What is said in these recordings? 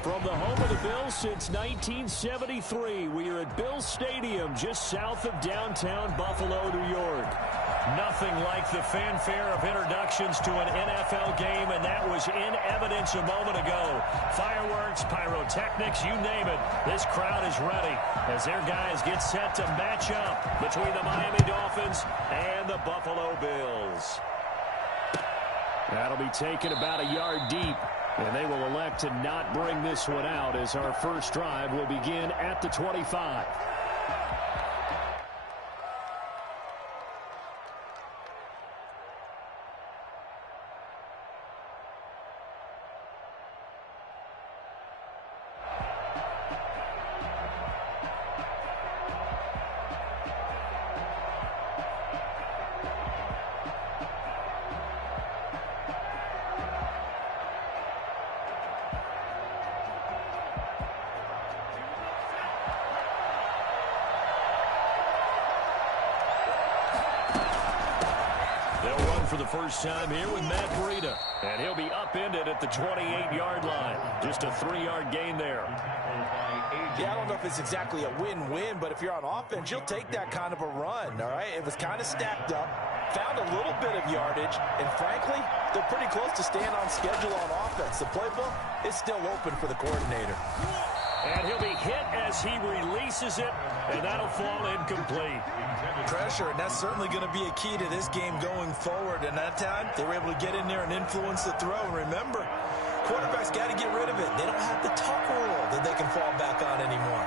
From the home of the Bills since 1973, we are at Bills Stadium just south of downtown Buffalo, New York. Nothing like the fanfare of introductions to an NFL game, and that was in evidence a moment ago. Fireworks, pyrotechnics, you name it. This crowd is ready as their guys get set to match up between the Miami Dolphins and the Buffalo Bills. That'll be taken about a yard deep. And they will elect to not bring this one out as our first drive will begin at the 25. For the first time here with Matt Breida. And he'll be upended at the 28-yard line. Just a 3-yard gain there. Yeah, I don't know if it's exactly a win-win, but if you're on offense, you'll take that kind of a run, all right? It was kind of stacked up, found a little bit of yardage, and frankly, they're pretty close to staying on schedule on offense. The playbook is still open for the coordinator. And he'll be hit as he releases it, and that'll fall incomplete. Pressure, and that's certainly going to be a key to this game going forward. And that time, they were able to get in there and influence the throw. And remember, quarterbacks got to get rid of it. They don't have the tuck rule that they can fall back on anymore.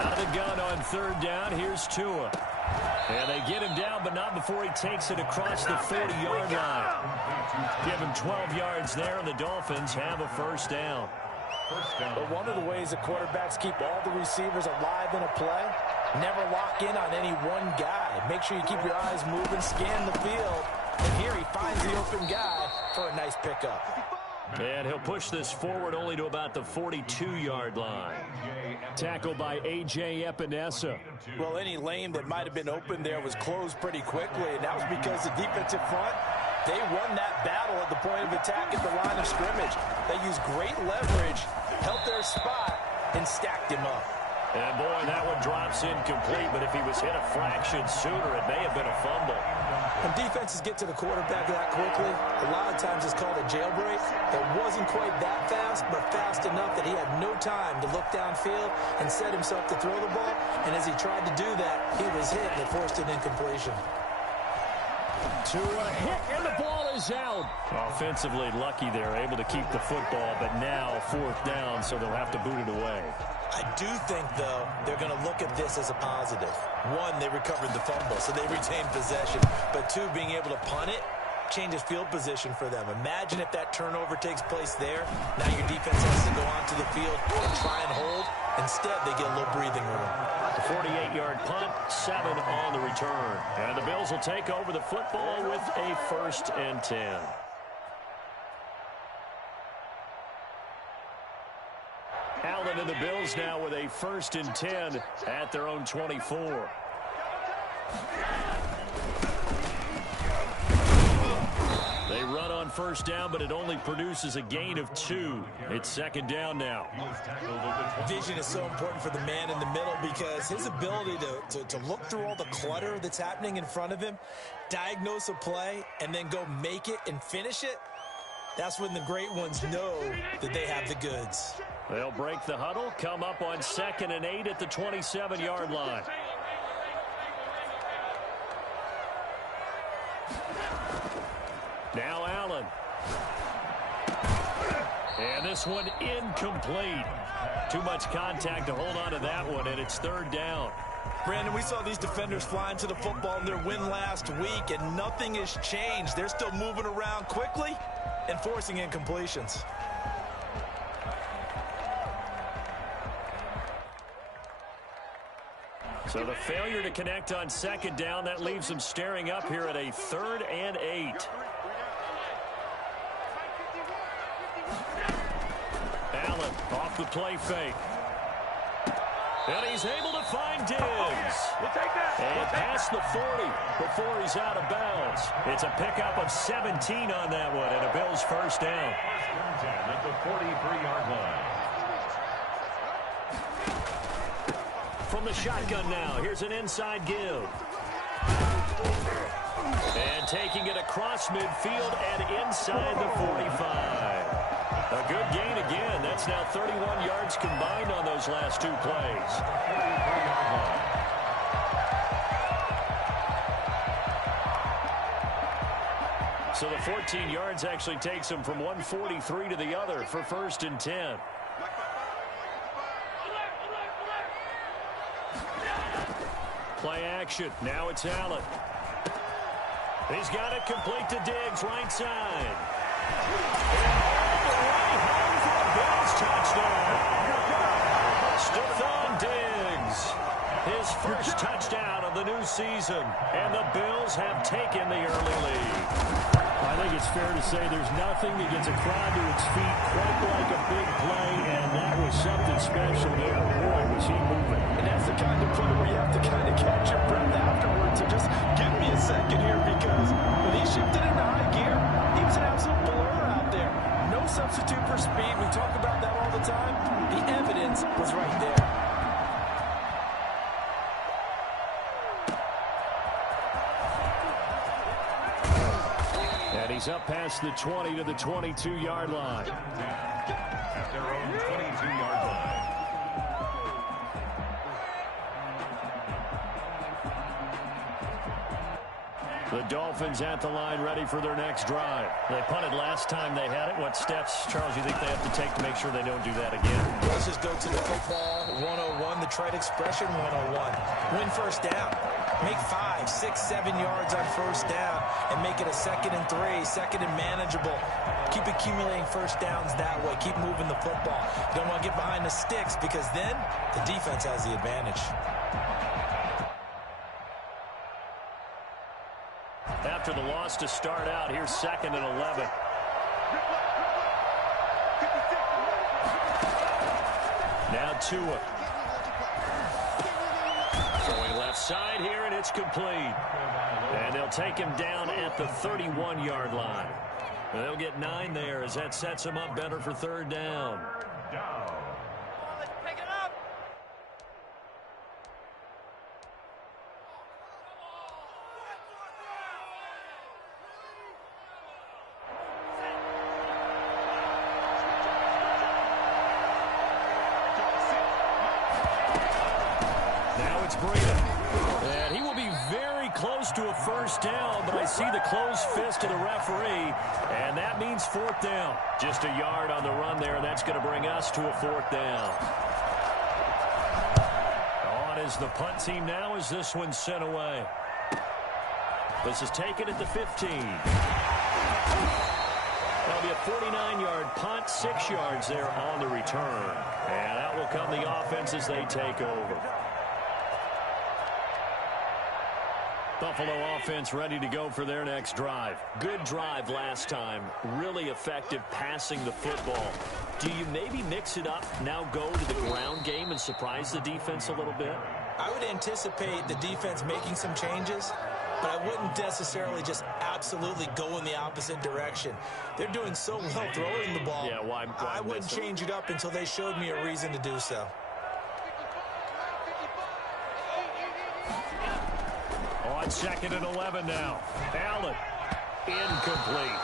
Out of the gun on third down, here's Tua. And they get him down, but not before he takes it across the 40-yard line. Give him 12 yards there, and the Dolphins have a first down. But one of the ways that quarterbacks keep all the receivers alive in a play, never lock in on any one guy. Make sure you keep your eyes moving, scan the field, and here he finds the open guy for a nice pickup. And he'll push this forward only to about the 42-yard line. Tackled by A.J. Epinesa. Well, any lane that might have been open there was closed pretty quickly, and that was because the defensive front, they won that battle at the point of attack at the line of scrimmage. They used great leverage, held their spot, and stacked him up. And, boy, that one drops incomplete, but if he was hit a fraction sooner, it may have been a fumble. When defenses get to the quarterback that quickly, a lot of times it's called a jailbreak. It wasn't quite that fast, but fast enough that he had no time to look downfield and set himself to throw the ball. And as he tried to do that, he was hit and it forced an incompletion. To a hit, and the ball is out. Offensively lucky they're able to keep the football, but now fourth down, so they'll have to boot it away. I do think, though, they're going to look at this as a positive. One, they recovered the fumble, so they retained possession. But two, being able to punt it changes field position for them. Imagine if that turnover takes place there. Now your defense has to go onto the field and try and hold. Instead, they get a little breathing room. The 48-yard punt, 7 on the return. And the Bills will take over the football with a 1st and 10. Allen and the Bills now with a 1st and 10 at their own 24. They run on first down, but it only produces a gain of 2. It's 2nd down now. Vision is so important for the man in the middle because his ability to look through all the clutter that's happening in front of him, diagnose a play, and then go make it and finish it, that's when the great ones know that they have the goods. They'll break the huddle, come up on 2nd and 8 at the 27-yard line. Now Allen. And this one incomplete. Too much contact to hold on to that one, and it's 3rd down. Brandon, we saw these defenders flying to the football in their win last week, and nothing has changed. They're still moving around quickly and forcing incompletions. So the failure to connect on 2nd down, that leaves them staring up here at a 3rd and 8. Allen off the play fake. And he's able to find Diggs. And past the 40 before he's out of bounds. It's a pickup of 17 on that one, and a Bills first down. At the 43-yard line. From the shotgun now, here's an inside give. And taking it across midfield and inside the 45. A good gain again. That's now 31 yards combined on those last two plays. So the 14 yards actually takes him from 143 to the other for 1st and 10. Play action. Now it's Allen. He's got it complete to Diggs, right side. Touchdown. Stephon Diggs. His first touchdown of the new season. And the Bills have taken the early lead. I think it's fair to say there's nothing that gets a crowd to its feet quite like a big play, and that was something special there. Boy, was he moving. And that's the kind of play where you have to kind of catch your breath afterwards. So just give me a second here, because when he shifted into high gear, he was an absolute blur out there. No substitute for speed. We talk about that all the time. The evidence was right there. And he's up past the 20 to the 22-yard line. At their own 22-yard line. The Dolphins at the line, ready for their next drive. They punted last time they had it. What steps, Charles, you think they have to take to make sure they don't do that again? Let's just go to the football 101, the trite expression 101. Win first down. Make 5, 6, 7 yards on first down and make it a 2nd and 3, 2nd and manageable. Keep accumulating first downs that way. Keep moving the football. You don't want to get behind the sticks, because then the defense has the advantage. After the loss to start out, here's 2nd and 11. Now Tua. Throwing left side here, and it's complete. And they'll take him down at the 31-yard line. They'll get 9 there as that sets him up better for 3rd down. And he will be very close to a first down, but I see the closed fist of the referee, and that means 4th down. Just a yard on the run there, and that's going to bring us to a 4th down. On is the punt team now as this one's sent away. This is taken at the 15. That'll be a 49-yard punt, 6 yards there on the return. And out will come the offense as they take over. Buffalo offense ready to go for their next drive. Good drive last time. Really effective passing the football. Do you maybe mix it up, now go to the ground game and surprise the defense a little bit? I would anticipate the defense making some changes, but I wouldn't necessarily just absolutely go in the opposite direction. They're doing so well throwing the ball. Yeah, why I wouldn't change it up until they showed me a reason to do so. On 2nd and 11 now. Allen, incomplete.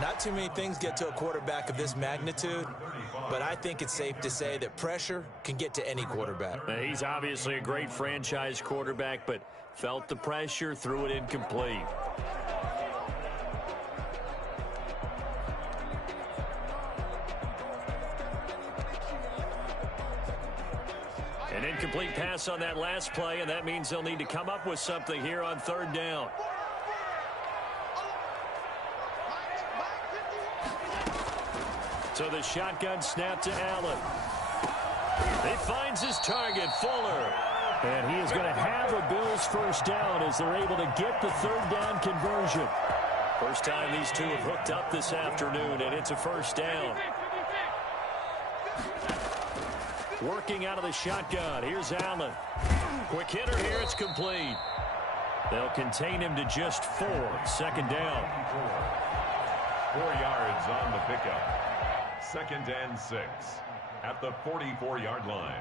Not too many things get to a quarterback of this magnitude, but I think it's safe to say that pressure can get to any quarterback. He's obviously a great franchise quarterback, but felt the pressure, threw it incomplete. An incomplete pass on that last play, and that means they'll need to come up with something here on 3rd down. So the shotgun snap to Allen. He finds his target, Fuller. And he is going to have a Bills first down as they're able to get the 3rd down conversion. First time these two have hooked up this afternoon, and it's a first down. Working out of the shotgun. Here's Allen. Quick hitter here. It's complete. They'll contain him to just 4. Second down. 4 yards on the pickup. 2nd and 6 at the 44-yard line.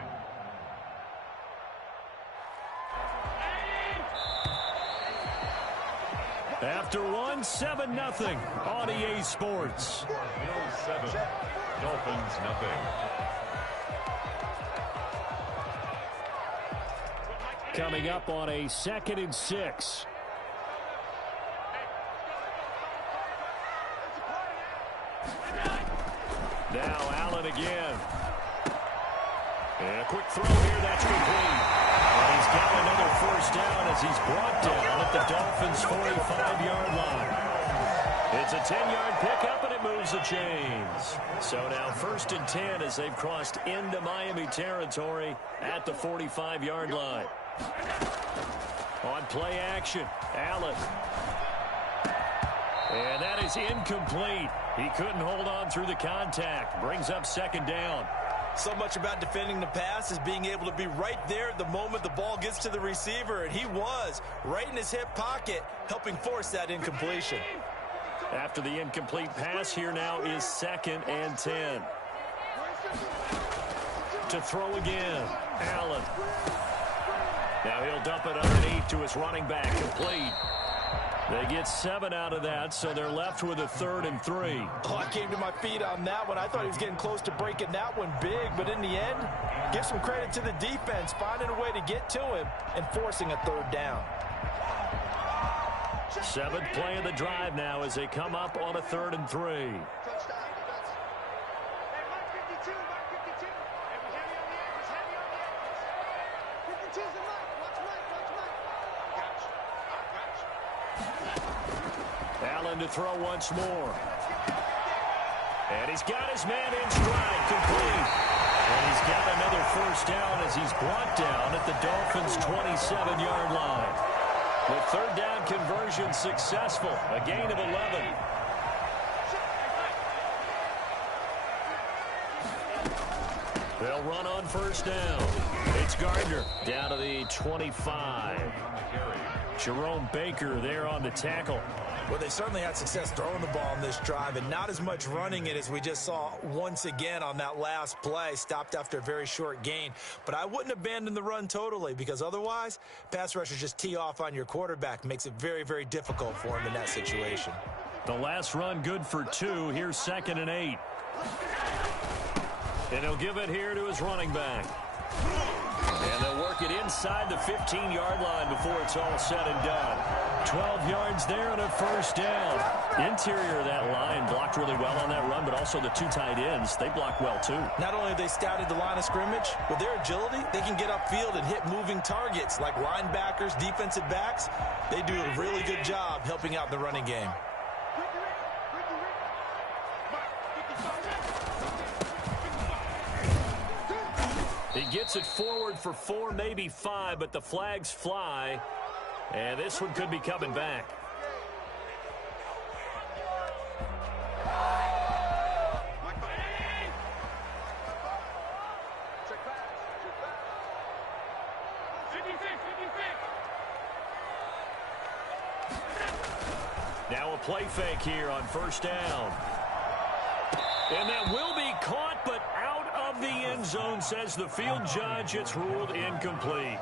After 1, 7-0 on EA Sports. Bills 7, Dolphins nothing. Coming up on a 2nd and 6. Now Allen again. And a quick throw here, that's complete. And he's got another first down as he's brought down at the Dolphins' 45-yard line. It's a 10-yard pickup, and it moves the chains. So now 1st and 10 as they've crossed into Miami territory at the 45-yard line. On play action, Allen. And that is incomplete. He couldn't hold on through the contact. Brings up 2nd down. So much about defending the pass is being able to be right there at the moment the ball gets to the receiver, and he was right in his hip pocket, helping force that incompletion. After the incomplete pass, here now is 2nd and 10. To throw again, Allen. Now he'll dump it underneath to his running back, complete. They get 7 out of that, so they're left with a 3rd and 3. Oh, I came to my feet on that one. I thought he was getting close to breaking that one big, but in the end, give some credit to the defense, finding a way to get to him and forcing a 3rd down. 7th play of the drive now as they come up on a 3rd and 3. Allen to throw once more. And he's got his man in stride, complete. And he's got another first down as he's brought down at the Dolphins' 27-yard line. The 3rd down conversion successful, a gain of 11. They'll run on 1st down. It's Gardner down to the 25. Jerome Baker there on the tackle. Well, they certainly had success throwing the ball on this drive and not as much running it as we just saw once again on that last play. Stopped after a very short gain. But I wouldn't abandon the run totally because otherwise, pass rushers just tee off on your quarterback. Makes it very, very difficult for him in that situation. The last run good for 2. Here's 2nd and 8. And he'll give it here to his running back. And they'll work it inside the 15-yard line before it's all said and done. 12 yards there and a first down. Interior of that line blocked really well on that run, but also the 2 tight ends, they blocked well too. Not only have they scouted the line of scrimmage, with their agility, they can get upfield and hit moving targets like linebackers, defensive backs. They do a really good job helping out the running game. He gets it forward for 4, maybe 5, but the flags fly. And this one could be coming back. Now a play fake here on 1st down. And that will be caught, but out of the end zone, says the field judge. It's ruled incomplete.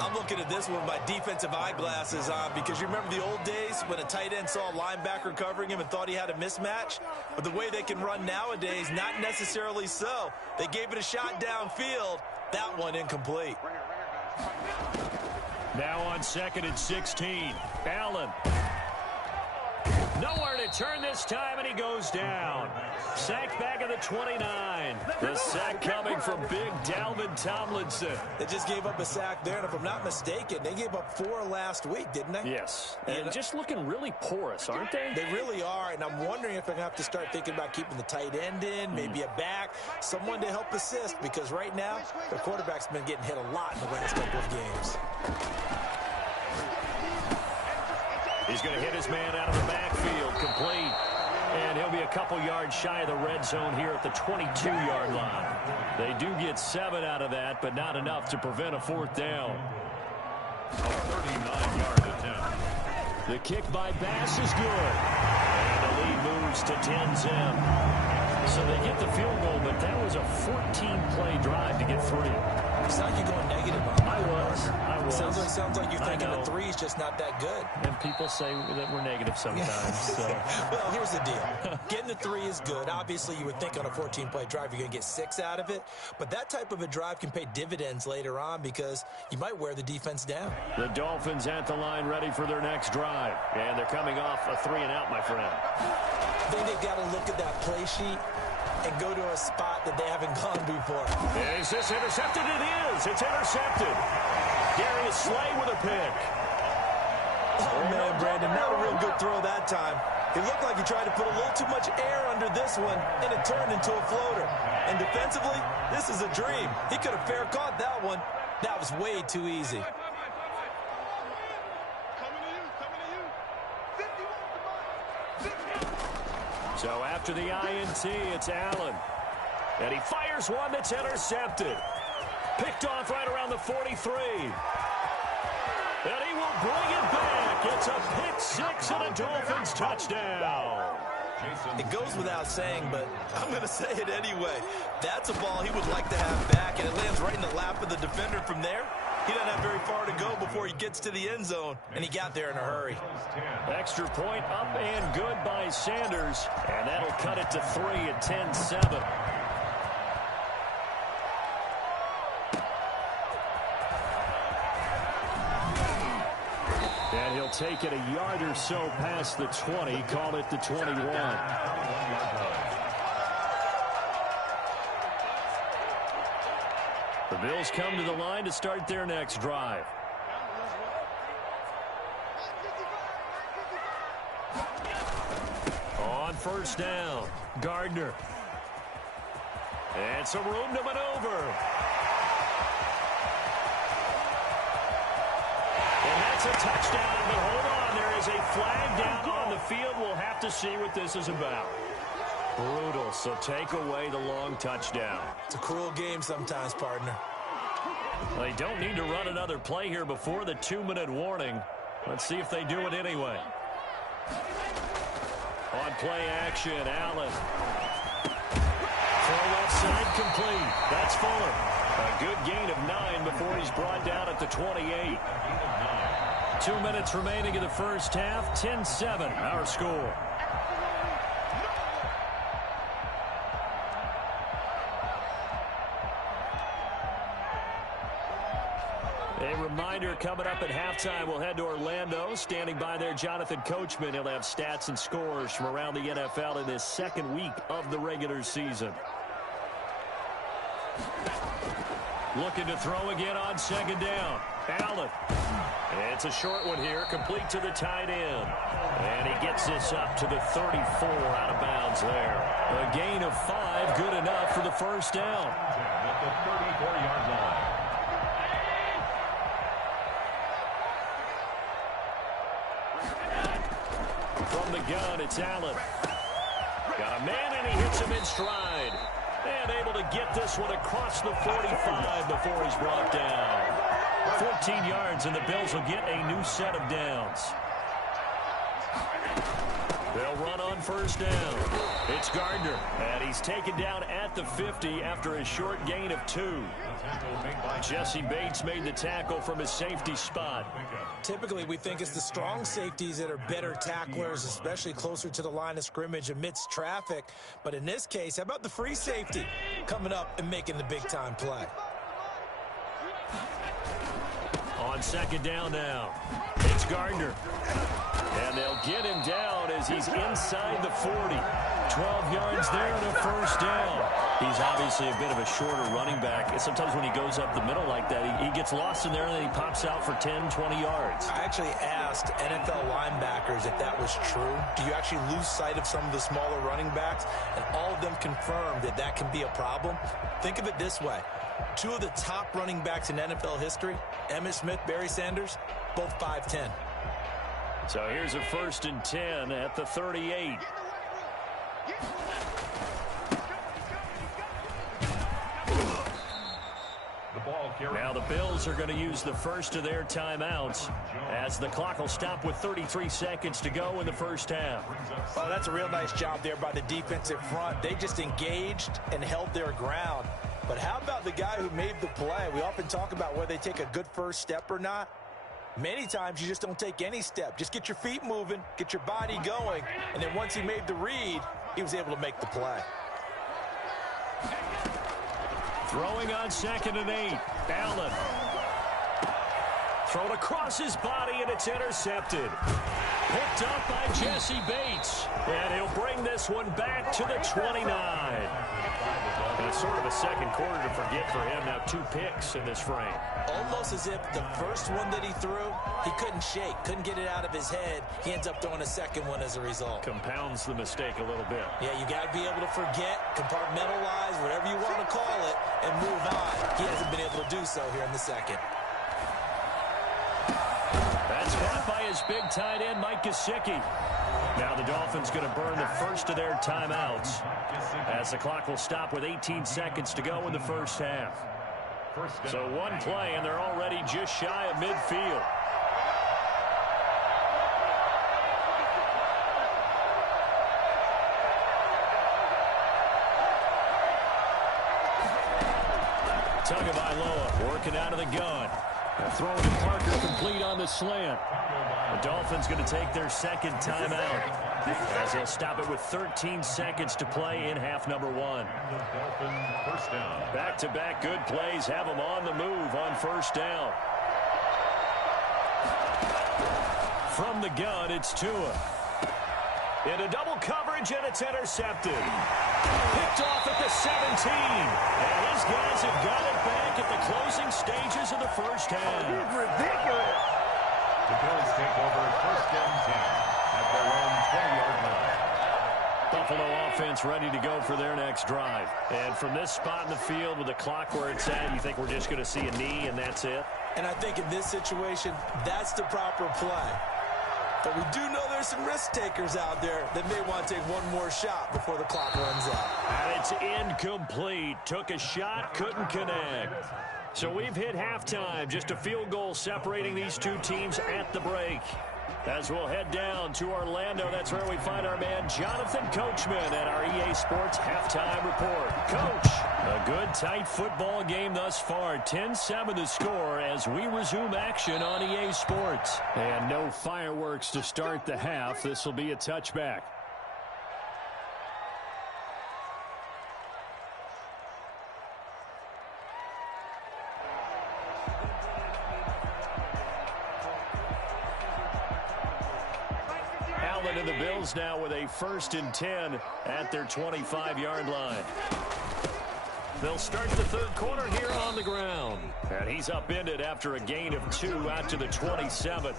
I'm looking at this one with my defensive eyeglasses on because you remember the old days when a tight end saw a linebacker covering him and thought he had a mismatch? But the way they can run nowadays, not necessarily so. They gave it a shot downfield. That one incomplete. Now on 2nd and 16. Allen. Nowhere to turn this time, and he goes down. Sacked back at the 29. The sack coming from big Dalvin Tomlinson. They just gave up a sack there, and if I'm not mistaken, they gave up 4 last week, didn't they? Yes. And just looking really porous, aren't they? They really are, and I'm wondering if they're going to have to start thinking about keeping the tight end in, maybe a back, someone to help assist, because right now, their quarterback's been getting hit a lot in the last couple of games. He's going to hit his man out of the backfield, complete. And he'll be a couple yards shy of the red zone here at the 22-yard line. They do get 7 out of that, but not enough to prevent a fourth down. A 39-yard attempt. The kick by Bass is good. And the lead moves to 10-10. So they get the field goal, but that was a 14-play drive to get 3. It's like you're going negative on I was. Sounds like you're thinking the 3 is just not that good. And people say that we're negative sometimes. So. Well, here's the deal. Getting the 3 is good. Obviously, you would think on a 14-play drive you're going to get 6 out of it. But that type of a drive can pay dividends later on because you might wear the defense down. The Dolphins at the line ready for their next drive. And they're coming off a 3-and-out, my friend. I think they've got to look at that play sheet and go to a spot that they haven't gone before. Is this intercepted? It is. It's intercepted. Darius Slay with a pick. Oh, man, Brandon, not a real good throw that time. It looked like he tried to put a little too much air under this one, and it turned into a floater. And defensively, this is a dream. He could have fair caught that one. That was way too easy. So after the INT, it's Allen. And he fires one that's intercepted. Picked off right around the 43. And he will bring it back. It's a pick 6 and a Dolphins touchdown. It goes without saying, but I'm going to say it anyway. That's a ball he would like to have back, and it lands right in the lap of the defender from there. He doesn't have very far to go before he gets to the end zone, and he got there in a hurry. Extra point up and good by Sanders, and that'll cut it to 3 at 10-7. And he'll take it a yard or so past the 20, call it the 21. The Bills come to the line to start their next drive. On first down, Gardner. And some room to maneuver. And that's a touchdown, but hold on, there is a flag down on the field. We'll have to see what this is about. Brutal, so take away the long touchdown. It's a cruel game sometimes, partner. They don't need to run another play here before the 2-minute warning. Let's see if they do it anyway. On play action, Allen. Throw left side complete. That's Fuller. A good gain of 9 before he's brought down at the 28. 2 minutes remaining in the first half. 10-7, our score. A reminder, coming up at halftime, we'll head to Orlando. Standing by there, Jonathan Coachman. He'll have stats and scores from around the NFL in this second week of the regular season. Looking to throw again on second down. Allen. It's a short one here, complete to the tight end. And he gets this up to the 34 out of bounds there. A gain of 5, good enough for the first down. At the 34-yard line. From the gun, it's Allen. Got a man, and he hits him in stride. And able to get this one across the 45 before he's brought down. 14 yards, and the Bills will get a new set of downs. They'll run on first down. It's Gardner, and he's taken down at the 50 after a short gain of 2. Jesse Bates made the tackle from his safety spot. Typically, we think it's the strong safeties that are better tacklers, especially closer to the line of scrimmage amidst traffic. But in this case, how about the free safety coming up and making the big-time play? On second down now, it's Gardner. And they'll get him down as he's inside the 40. 12 yards there and a first down. He's obviously a bit of a shorter running back. Sometimes when he goes up the middle like that, he gets lost in there and then he pops out for 10, 20 yards. I actually asked NFL linebackers if that was true. Do you actually lose sight of some of the smaller running backs? And all of them confirmed that that can be a problem. Think of it this way. 2 of the top running backs in NFL history, Emmitt Smith, Barry Sanders, both 5'10". So here's a 1st and 10 at the 38. Now the Bills are going to use the first of their timeouts as the clock will stop with 33 seconds to go in the first half. Oh, that's a real nice job there by the defensive front. They just engaged and held their ground. But how about the guy who made the play? We often talk about whether they take a good first step or not. Many times you just don't take any step. Just get your feet moving, get your body going, and then once he made the read, he was able to make the play. Throwing on 2nd and 8. Allen. Thrown across his body, and it's intercepted. Picked up by Jesse Bates. And he'll bring this one back to the 29. And it's sort of a second quarter to forget for him. Now 2 picks in this frame. Almost as if the first one that he threw, he couldn't shake, couldn't get it out of his head. He ends up throwing a second one as a result. Compounds the mistake a little bit. Yeah, you got to be able to forget, compartmentalize, whatever you want to call it, and move on. He hasn't been able to do so here in the second. That's caught by his big tight end, Mike Gesicki. Now the Dolphins going to burn the first of their timeouts as the clock will stop with 18 seconds to go in the first half. So one play, and they're already just shy of midfield. Tagovailoa working out of the gun. Throwing to Parker, complete on the slant. The Dolphins going to take their second timeout as they'll stop it with 13 seconds to play in half number 1. Back-to-back good plays have them on the move on first down. From the gun, it's Tua. Into double coverage, and it's intercepted. Picked off at the 17. And his guys have got it back at the closing stages of the first half. This is ridiculous. The Bills take over 1st and 10 at their own 20-yard line. Buffalo offense ready to go for their next drive. And from this spot in the field with the clock where it's at, you think we're just going to see a knee and that's it? And I think in this situation, that's the proper play. But we do know there's some risk takers out there that may want to take one more shot before the clock runs out. And it's incomplete. Took a shot, couldn't connect. So we've hit halftime. Just a field goal separating these two teams at the break. As we'll head down to Orlando, that's where we find our man Jonathan Coachman at our EA Sports Halftime Report. Coach, a good tight football game thus far. 10-7 the score as we resume action on EA Sports. And no fireworks to start the half. This will be a touchback. And the Bills now with a 1st and 10 at their 25-yard line. They'll start the third quarter here on the ground. And he's upended after a gain of 2 out to the 27.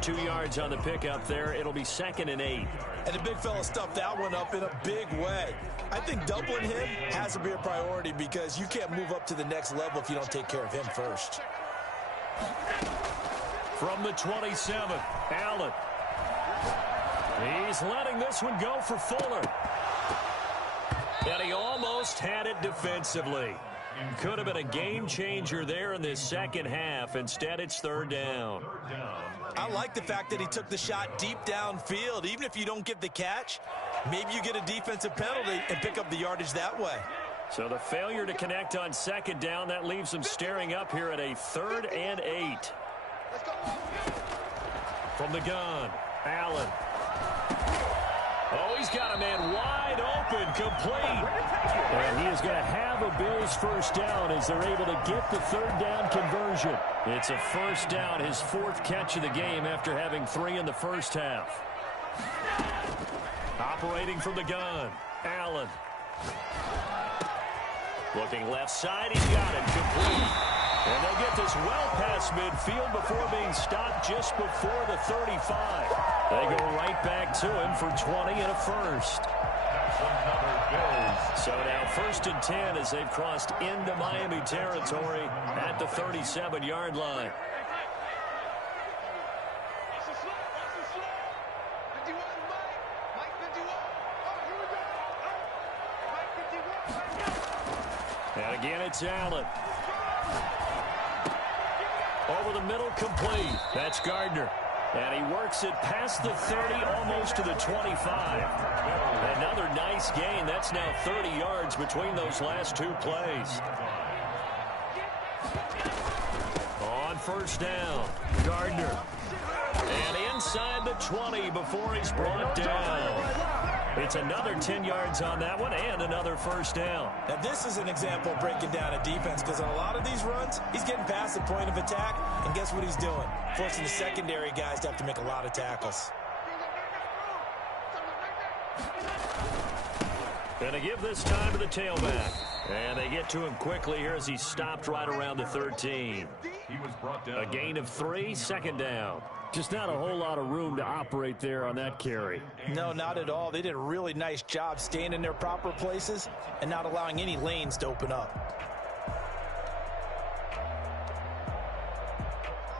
2 yards on the pickup there. It'll be 2nd and 8. And the big fella stuffed that one up in a big way. I think doubling him has to be a priority because you can't move up to the next level if you don't take care of him first. From the 27, Allen. He's letting this one go for Fuller. And he almost had it defensively. Could have been a game changer there in this second half. Instead, it's 3rd down. I like the fact that he took the shot deep downfield. Even if you don't get the catch, maybe you get a defensive penalty and pick up the yardage that way. So the failure to connect on 2nd down, that leaves him staring up here at a 3rd and 8. From the gun, Allen. Oh, he's got a man wide open, complete. And he is going to have a Bills 1st down as they're able to get the 3rd down conversion. It's a 1st down, his 4th catch of the game after having 3 in the first half. Operating from the gun, Allen. Looking left side, he's got it, complete. And they'll get this well past midfield before being stopped just before the 35. They go right back to him for 20 and a 1st. So now 1st and 10 as they've crossed into Miami territory at the 37-yard line. And again, it's Allen. Over the middle, complete. That's Gardner. And he works it past the 30, almost to the 25. Another nice gain. That's now 30 yards between those last two plays. On first down, Gardner. And inside the 20 before he's brought down. It's another 10 yards on that one and another first down. Now, this is an example of breaking down a defense because on a lot of these runs, he's getting past the point of attack, and guess what he's doing? Forcing the secondary guys to have to make a lot of tackles. Gonna give this time to the tailback. And they get to him quickly here as he stopped right around the 13. He was brought down. A gain of 3, second down. Just not a whole lot of room to operate there on that carry. No, not at all. They did a really nice job staying in their proper places and not allowing any lanes to open up.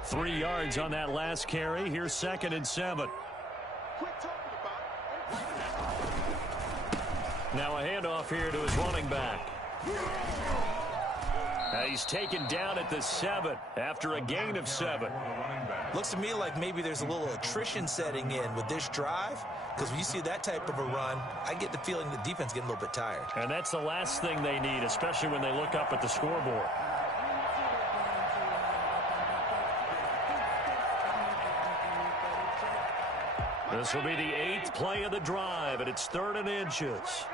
3 yards on that last carry. Here's 2nd and 7. Now a handoff here to his running back. He's taken down at the 7 after a gain of 7. Looks to me like maybe there's a little attrition setting in with this drive, because when you see that type of a run, I get the feeling the defense getting a little bit tired. And that's the last thing they need, especially when they look up at the scoreboard. This will be the 8th play of the drive, and it's 3rd and inches.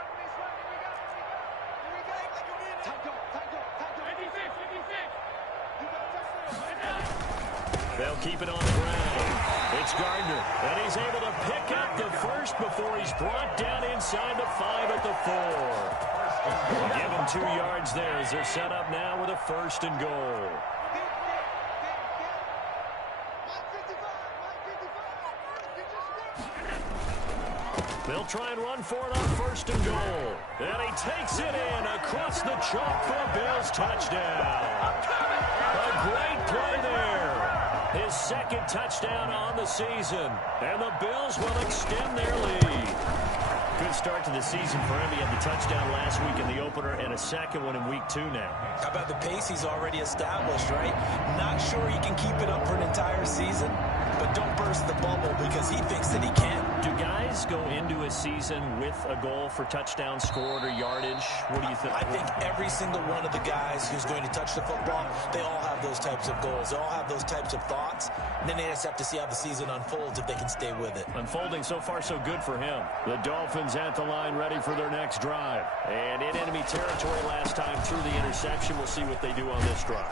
They'll keep it on the ground. It's Gardner, and he's able to pick up the first before he's brought down inside the 5 at the 4. Give him 2 yards there as they're set up now with a 1st and goal. They'll try and run for it on 1st and goal. And he takes it in across the chalk for a Bills touchdown. A great play there. His 2nd touchdown on the season. And the Bills will extend their lead. Good start to the season for him. He had the touchdown last week in the opener and a 2nd one in week 2 now. How about the pace he's already established, right? Not sure he can keep it up for an entire season, but don't burst the bubble because he thinks that he can. Do guys go into a season with a goal for touchdown scored or yardage? What do you think? I think every single one of the guys who's going to touch the football, they all have those types of goals. They all have those types of thoughts. And then they just have to see how the season unfolds if they can stay with it. Unfolding so far so good for him. The Dolphins at the line ready for their next drive. And in enemy territory last time through the interception. We'll see what they do on this drive.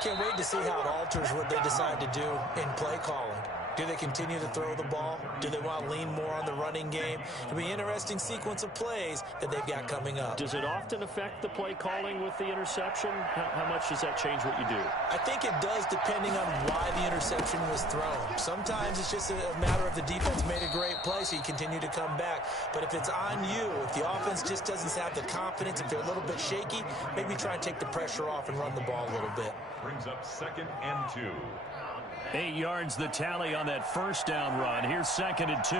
Can't wait to see how it alters what they decide to do in play calling. Do they continue to throw the ball? Do they want to lean more on the running game? It'll be an interesting sequence of plays that they've got coming up. Does it often affect the play calling with the interception? How much does that change what you do? I think it does depending on why the interception was thrown. Sometimes it's just a matter of the defense made a great play, so you continue to come back. But if it's on you, if the offense just doesn't have the confidence, if they're a little bit shaky, maybe try and take the pressure off and run the ball a little bit. Brings up 2nd and 2. 8 yards the tally on that 1st down run. Here's 2nd and 2.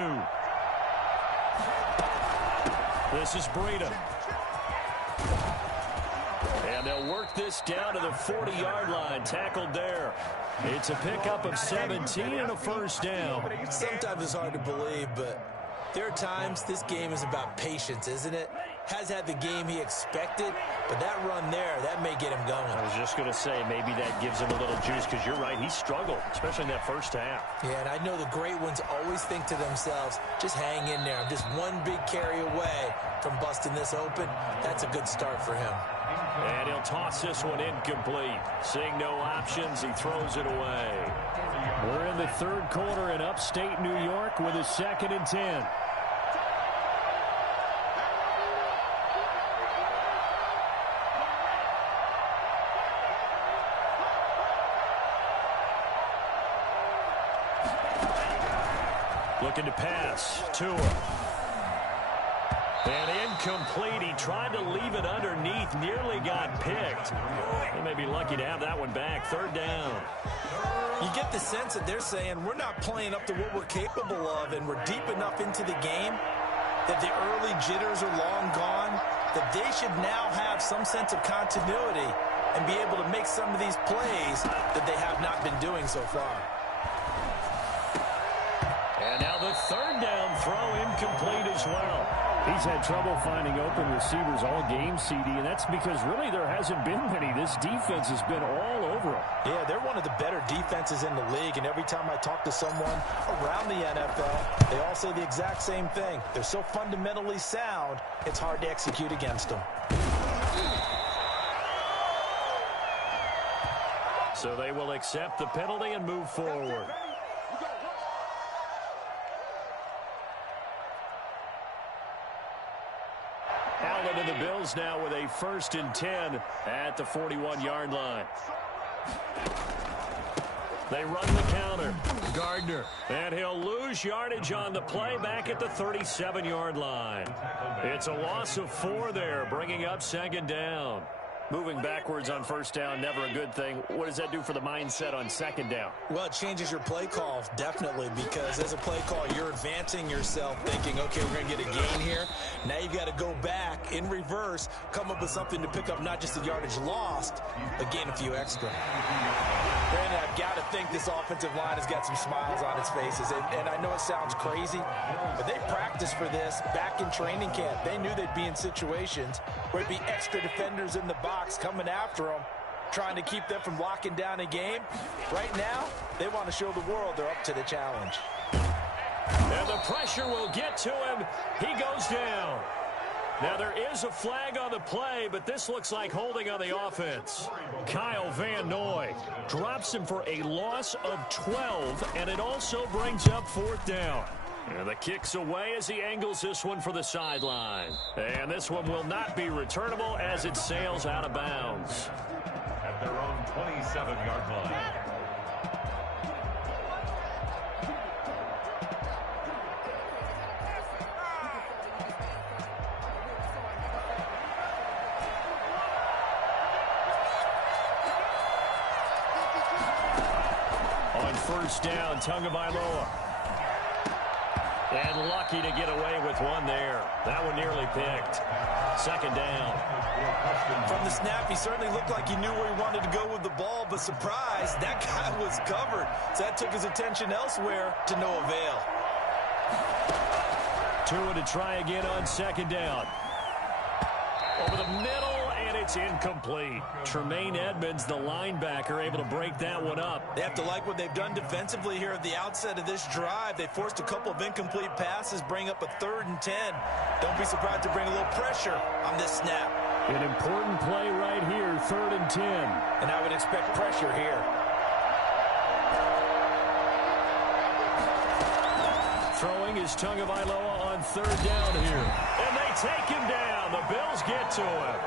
This is Breida. And they'll work this down to the 40-yard line. Tackled there. It's a pickup of 17 and a 1st down. Sometimes it's hard to believe, but there are times this game is about patience, isn't it? Has had the game he expected, but that run there, that may get him going. I was just going to say, maybe that gives him a little juice, because you're right, he struggled, especially in that 1st half. Yeah, and I know the great ones always think to themselves, just hang in there. I'm just one big carry away from busting this open. That's a good start for him. And he'll toss this one incomplete. Seeing no options, he throws it away. We're in the 3rd quarter in upstate New York with a 2nd and 10. Looking to pass. Tua. And incomplete. He tried to leave it underneath. Nearly got picked. They may be lucky to have that one back. 3rd down. You get the sense that they're saying we're not playing up to what we're capable of, and we're deep enough into the game that the early jitters are long gone, that they should now have some sense of continuity and be able to make some of these plays that they have not been doing so far. And now the third down throw incomplete as well. He's had trouble finding open receivers all game, CD, and that's because really there hasn't been many. This defense has been all over them. Yeah, they're one of the better defenses in the league, and every time I talk to someone around the NFL, they all say the exact same thing. They're so fundamentally sound, it's hard to execute against them. So they will accept the penalty and move forward. Allen and the Bills now with a 1st and 10 at the 41-yard line. They run the counter. Gardner. And he'll lose yardage on the play back at the 37-yard line. It's a loss of 4 there, bringing up 2nd down. Moving backwards on 1st down, never a good thing. What does that do for the mindset on 2nd down? Well, it changes your play call, definitely, because as a play call, you're advancing yourself thinking, okay, we're going to get a gain here. Now you've got to go back in reverse, come up with something to pick up not just the yardage lost, but gain a few extra. Brandon, I've got to think this offensive line has got some smiles on its faces. And I know it sounds crazy, but they practiced for this back in training camp. They knew they'd be in situations where it'd be extra defenders in the box coming after them, trying to keep them from locking down a game. Right now, they want to show the world they're up to the challenge. And the pressure will get to him. He goes down. Now there is a flag on the play, but this looks like holding on the offense. Kyle Van Noy drops him for a loss of 12, and it also brings up 4th down. And the kick's away as he angles this one for the sideline. And this one will not be returnable as it sails out of bounds. At their own 27-yard line. On 1st down, Tagovailoa. And lucky to get away with one there. That one nearly picked. 2nd down. From the snap, he certainly looked like he knew where he wanted to go with the ball, but surprise, that guy was covered. So that took his attention elsewhere to no avail. Tua to try again on 2nd down. Over the middle, and it's incomplete. Tremaine Edmonds, the linebacker, able to break that one up. They have to like what they've done defensively here at the outset of this drive. They forced a couple of incomplete passes, bring up a 3rd and 10. Don't be surprised to bring a little pressure on this snap. An important play right here, 3rd and 10. And I would expect pressure here. Throwing is Tagovailoa on 3rd down here. And they take him down. The Bills get to him.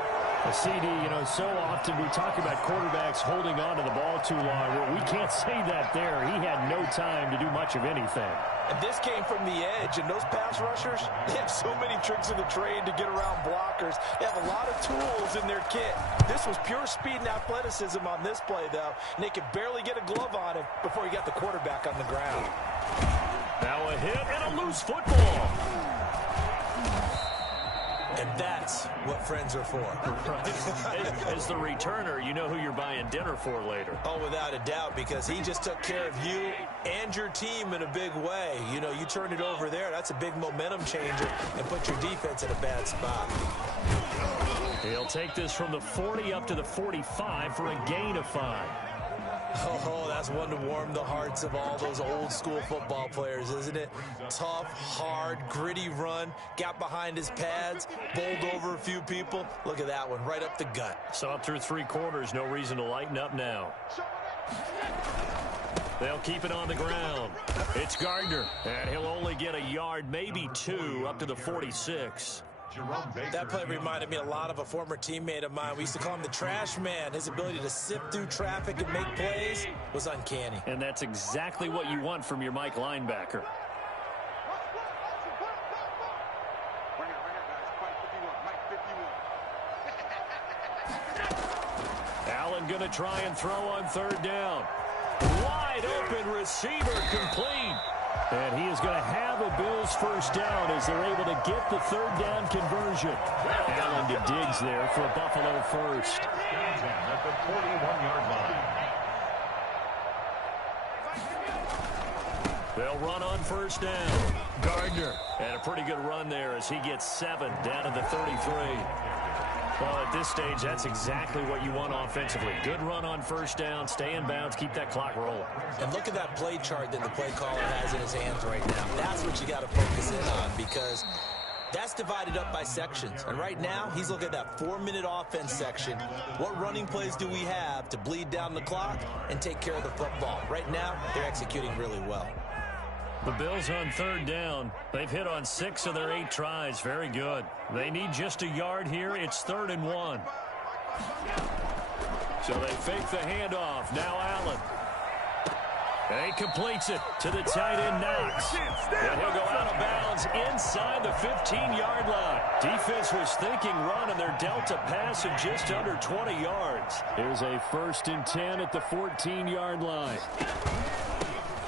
A CD, so often we talk about quarterbacks holding on to the ball too long. Well, we can't say that there. He had no time to do much of anything. And this came from the edge, and those pass rushers, they have so many tricks in the trade to get around blockers. They have a lot of tools in their kit. This was pure speed and athleticism on this play, though, and they could barely get a glove on him before he got the quarterback on the ground. Now a hit and a loose football. And that's what friends are for. As the returner, you know who you're buying dinner for later. Oh, without a doubt, because he just took care of you and your team in a big way. You turned it over there. That's a big momentum changer and put your defense in a bad spot. He'll take this from the 40 up to the 45 for a gain of 5. Oh, that's one to warm the hearts of all those old school football players, isn't it? Tough, hard, gritty run, got behind his pads, bowled over a few people. Look at that one, right up the gut. So up through 3 quarters, no reason to lighten up now. They'll keep it on the ground. It's Gardner, and he'll only get a yard, maybe 2, up to the 46. That play reminded me a lot of a former teammate of mine. We used to call him the trash man. His ability to sift through traffic and make plays was uncanny. And that's exactly what you want from your Mike linebacker. Allen going to try and throw on 3rd down. Wide open receiver complete. And he is going to have a Bills first down as they're able to get the third down conversion. Allen to Diggs there for a Buffalo first. At the 41-yard line. They'll run on first down. Gardner had a pretty good run there as he gets 7 down to the 33. Well, at this stage, that's exactly what you want offensively. Good run on first down, stay in bounds, keep that clock rolling. And look at that play chart that the play caller has in his hands right now. That's what you got to focus in on because that's divided up by sections. And right now, he's looking at that 4-minute offense section. What running plays do we have to bleed down the clock and take care of the football? Right now, they're executing really well. The Bills on third down. They've hit on 6 of their 8 tries. Very good. They need just a yard here. It's 3rd and 1. So they fake the handoff. Now Allen. And he completes it to the tight end, Knox. And he'll go out of bounds inside the 15-yard line. Defense was thinking run, and they're dealt a pass of just under 20 yards. Here's a 1st and 10 at the 14-yard line.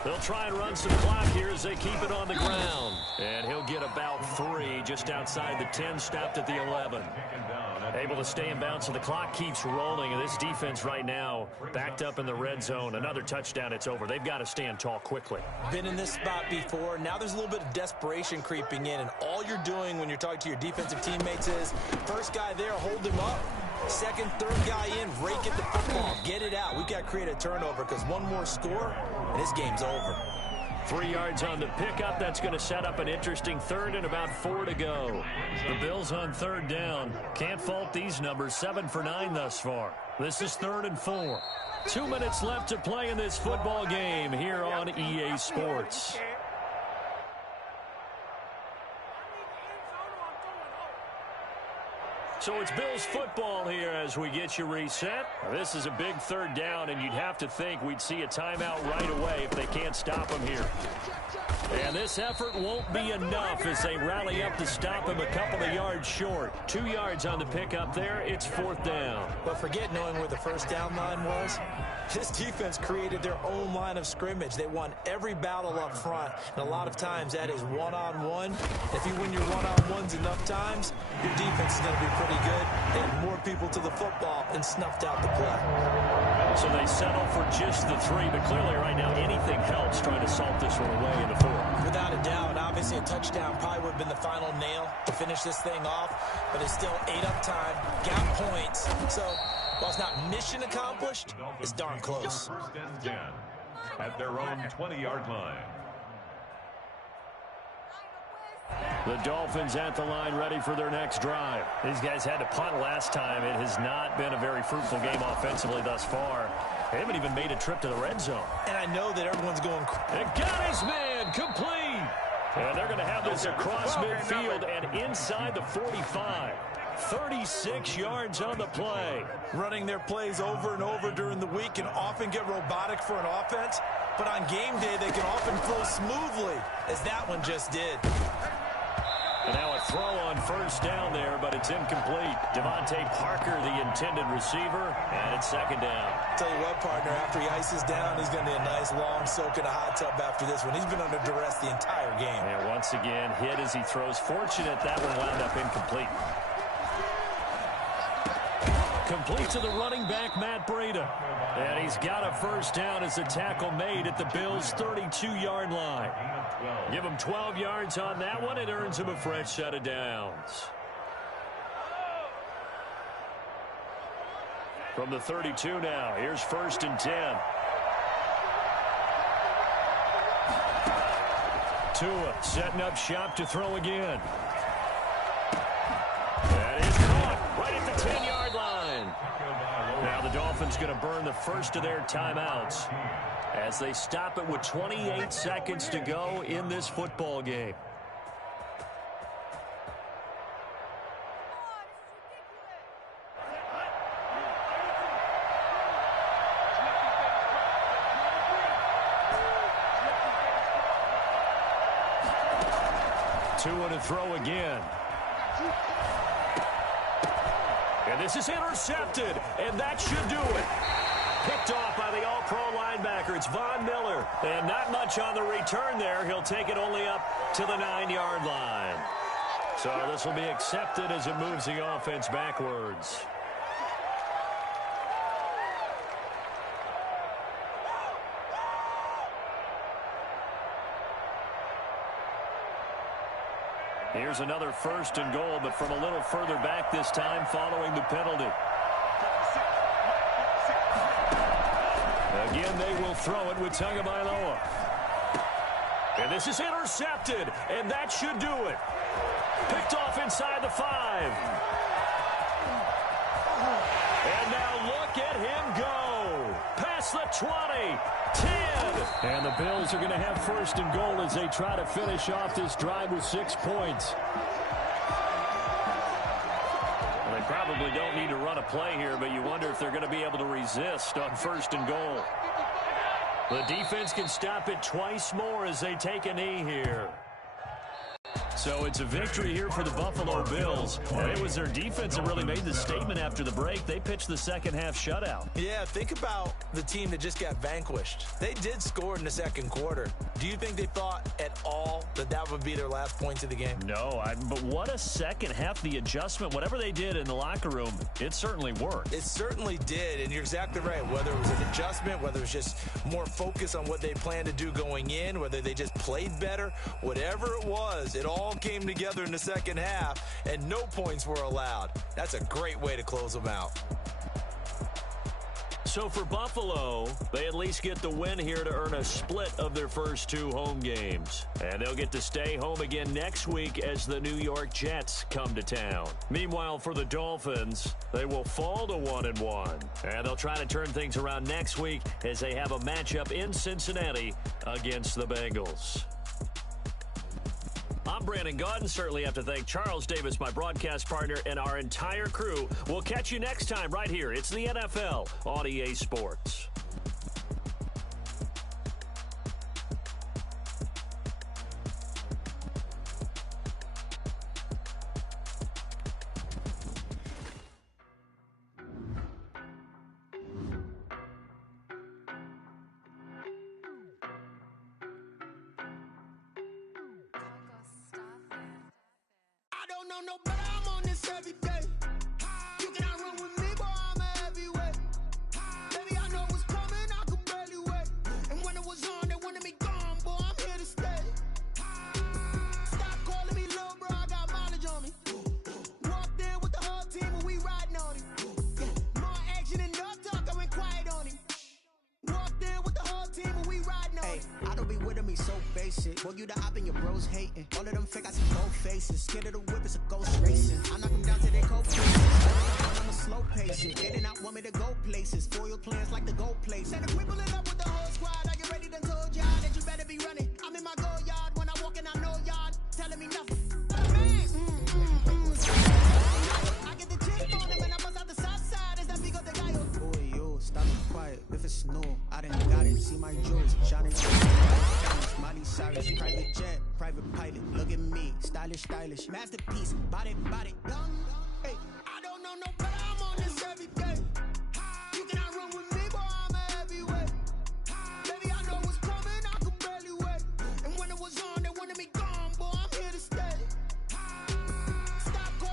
They'll try and run some clock here as they keep it on the ground. And he'll get about 3 just outside the 10, stopped at the 11. Able to stay in bounds, so the clock keeps rolling. And this defense right now backed up in the red zone. Another touchdown, it's over. They've got to stand tall quickly. Been in this spot before. Now there's a little bit of desperation creeping in. And all you're doing when you're talking to your defensive teammates is, first guy there, hold him up. Second, third guy in, rake at the football. Get it out. We've got to create a turnover because one more score, and this game's over. 3 yards on the pickup. That's going to set up an interesting 3rd and about 4 to go. The Bills on 3rd down. Can't fault these numbers. 7 for 9 thus far. This is 3rd and 4. 2 minutes left to play in this football game here on EA Sports. So it's Bills football here as we get you reset. This is a big 3rd down, and you'd have to think we'd see a timeout right away if they can't stop him here. And this effort won't be enough as they rally up to stop him a couple of yards short. 2 yards on the pickup there. It's 4th down. But forget knowing where the first down line was. This defense created their own line of scrimmage. They won every battle up front, and a lot of times that is one-on-one. If you win your one-on-ones enough times, your defense is going to be pretty good. They had more people to the football and snuffed out the play. So they settle for just the 3, but clearly right now anything helps trying to salt this one away in the 4th. Without a doubt, obviously a touchdown probably would have been the final nail to finish this thing off, but it's still 8 up time, got points. So while it's not mission accomplished, it's darn close. 1st and 10 at their own 20-yard line. The Dolphins at the line ready for their next drive. These guys had to punt last time. It has not been a very fruitful game offensively thus far. They haven't even made a trip to the red zone. And I know that everyone's going... It got his man complete. And they're going to have this across midfield and inside the 45. 36 yards on the play. Running their plays over and over during the week can often get robotic for an offense, but on game day they can often flow smoothly, as that one just did. And now a throw on first down there, but it's incomplete. Devontae Parker, the intended receiver, and it's 2nd down. Tell you what, partner, after he ices down, he's going to need a nice long soak in a hot tub after this one. He's been under duress the entire game. And once again, hit as he throws. Fortunate that one wound up incomplete. Complete to the running back, Matt Breida. And he's got a first down as the tackle made at the Bills' 32-yard line. Give him 12 yards on that one. It earns him a fresh set of downs. From the 32 now, here's 1st and 10. Tua setting up shop to throw again. That is caught right at the 10-yard line. Now the Dolphins going to burn the first of their timeouts as they stop it with 28 seconds to go in this football game. Tua to throw again. And this is intercepted, and that should do it. Picked off by the all-pro linebacker. It's Von Miller. And not much on the return there. He'll take it only up to the 9-yard line. So this will be accepted as it moves the offense backwards. Here's another 1st and goal, but from a little further back this time following the penalty. Again, they will throw it with Tagovailoa. And this is intercepted, and that should do it. Picked off inside the 5. And now look at him go. Past the 20, 10. And the Bills are going to have 1st and goal as they try to finish off this drive with 6 points. Well, they probably don't need to run a play here, but you wonder if they're going to be able to resist on 1st and goal. The defense can stop it twice more as they take a knee here. So it's a victory here for the Buffalo Bills. And it was their defense that really made the statement after the break. They pitched the second half shutout. Yeah, think about the team that just got vanquished. They did score in the second quarter. Do you think they thought at all that that would be their last points of the game? No, but what a second half. The adjustment, whatever they did in the locker room, it certainly worked. It certainly did, and you're exactly right. Whether it was an adjustment, whether it was just more focus on what they planned to do going in, whether they just played better, whatever it was, it all came together in the second half, and no points were allowed. That's a great way to close them out. So for Buffalo, they at least get the win here to earn a split of their first 2 home games. And they'll get to stay home again next week as the New York Jets come to town. Meanwhile, for the Dolphins, they will fall to 1-1. And they'll try to turn things around next week as they have a matchup in Cincinnati against the Bengals. I'm Brandon Gaudin. Certainly have to thank Charles Davis, my broadcast partner, and our entire crew. We'll catch you next time right here. It's the NFL on EA Sports. No, but I'm on this every day. You cannot run with me, boy, I'm a heavyweight. Baby, I know what's coming, I could barely wait. And when it was on, they wanted me gone, boy, I'm here to stay. Stop calling me little bro, I got mileage on me. Walked in with the whole team and we riding on him. More action than no talk, I went quiet on him. Walked in with the whole team and we riding on him. I don't be with me so basic. Boy, you the op and your bros hating. All of them fake, I see both faces. Scared of the whip, it's a ghost racing. I knock them down to their cold places. I'm a slow patient. They did not want me to go places. Foil plans like the go place. And if we pulling up with the whole squad, are you ready? Done told y'all that you better be running. I'm in my go yard. When I walk in, I know y'all telling me nothing. I get the chip on them and I bust out the south side. It's that big of the guy. Boy, yo, stop it quiet. If it's snow, I didn't got it. See my jewels, shining. Miley Cyrus, private jet, private pilot. Look at me, stylish, stylish. Masterpiece, body, done. Hey.